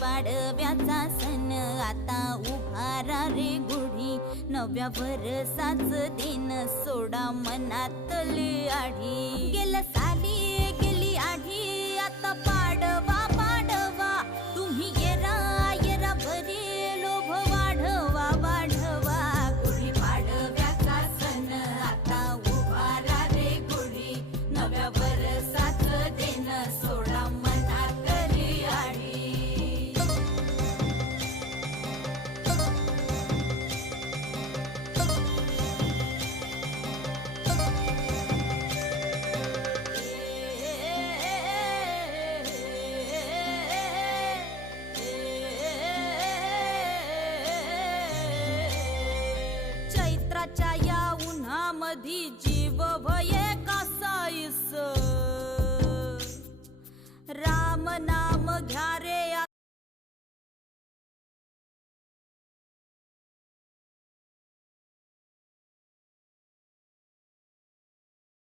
पाडव्याचा सण आता उभारा रे गुढी, नव्या वर्षाच दिन सोडा मनातली आढी. गेल्या साली गेली आढी, आता पाडवा पाडवा, तुम्ही येरा येरा बरी लोभ वाढवा वाढवा. गुढी पाडव्याचा सण आता उभारा रे गुढी, नव्या वर्षाच दिन सोडा मनातली आढी. चैत्राच्या या उन्हामधी जीव भये कासाईस, राम नाम घ्या